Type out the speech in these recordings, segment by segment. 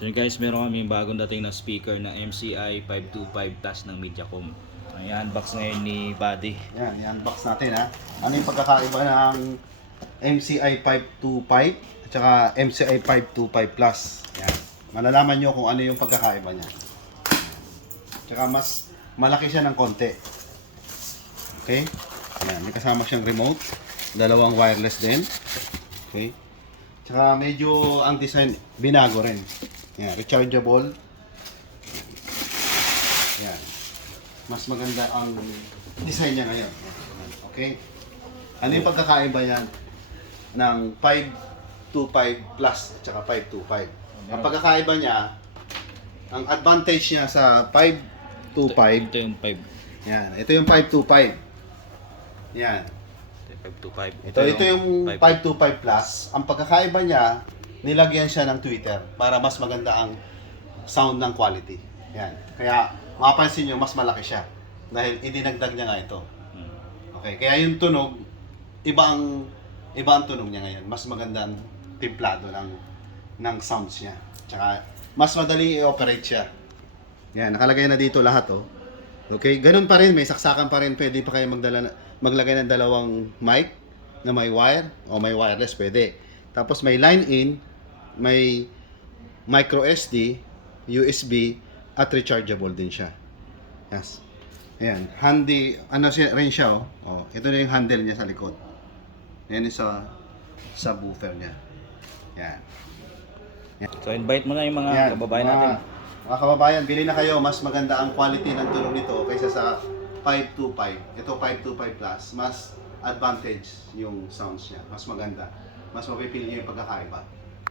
So guys, meron kami bagong dating na speaker na MCI 525 Plus ng Mediacom. Ayan, unbox ngayon ni Buddy. Yan, i-unbox natin ha. Ano yung pagkakaiba ng MCI 525 at saka MCI 525 Plus. Yan. Malalaman nyo kung ano yung pagkakaiba niya. Tsaka mas malaki siya ng konti. Okay? Yan, may kasama siyang remote. Dalawang wireless din. Okay? Tsaka medyo ang design binago rin. Yan, rechargeable. Yan. Mas maganda ang design niya ngayon. Okay? Ano yung pagkakaiba yan ng 525 Plus at saka 525? Ang pagkakaiba niya, ang advantage niya sa 525, Ito yung 5. yan, ito yung 525. Yan. Ito yung 525. Ito yung 525 Plus. Ang pagkakaiba niya, nilagyan siya ng tweeter para mas maganda ang sound ng quality. Yan. Kaya mapapansin nyo, mas malaki siya. Dahil idinagdag niya nga ito. Okay. Kaya yung tunog, iba ang tunog niya ngayon. Mas magandang timplado ng sounds niya. Tsaka, mas madali i-operate siya. Yan. Nakalagay na dito lahat, oh. Okay. Ganun pa rin. May saksakan pa rin. Pwede pa kayo maglagay ng dalawang mic na may wire o may wireless. Pwede. Tapos may line in, may micro SD, USB, at rechargeable din siya. Yes. Ayan. Handy, ano siya, rin siya, oh. Oh. Ito na yung handle niya sa likod. Ayan yung sa buffer niya. Yan. So invite mo na yung mga Yan, kababayan natin. Mga kababayan, bili na kayo. Mas maganda ang quality ng tunog nito kaysa sa 525. Ito 525 Plus. Mas advantage yung sounds niya. Mas maganda. Mas mapipili niyo yung pagkakaiba.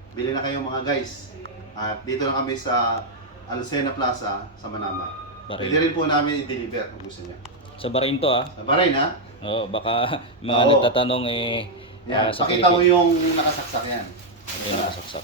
Bili na kayo mga guys. At dito lang kami sa Alcena Plaza sa Manama. Bahrain. Pwede rin po namin i-deliver kung gusto niya. Sa Bahrain to ah. Sa Bahrain ha? Oo, baka mga Oo. nagtatanong eh. Yan. sa Pakita mo Pilipinas. yung nakasaksak yan. Ito yung nakasaksak.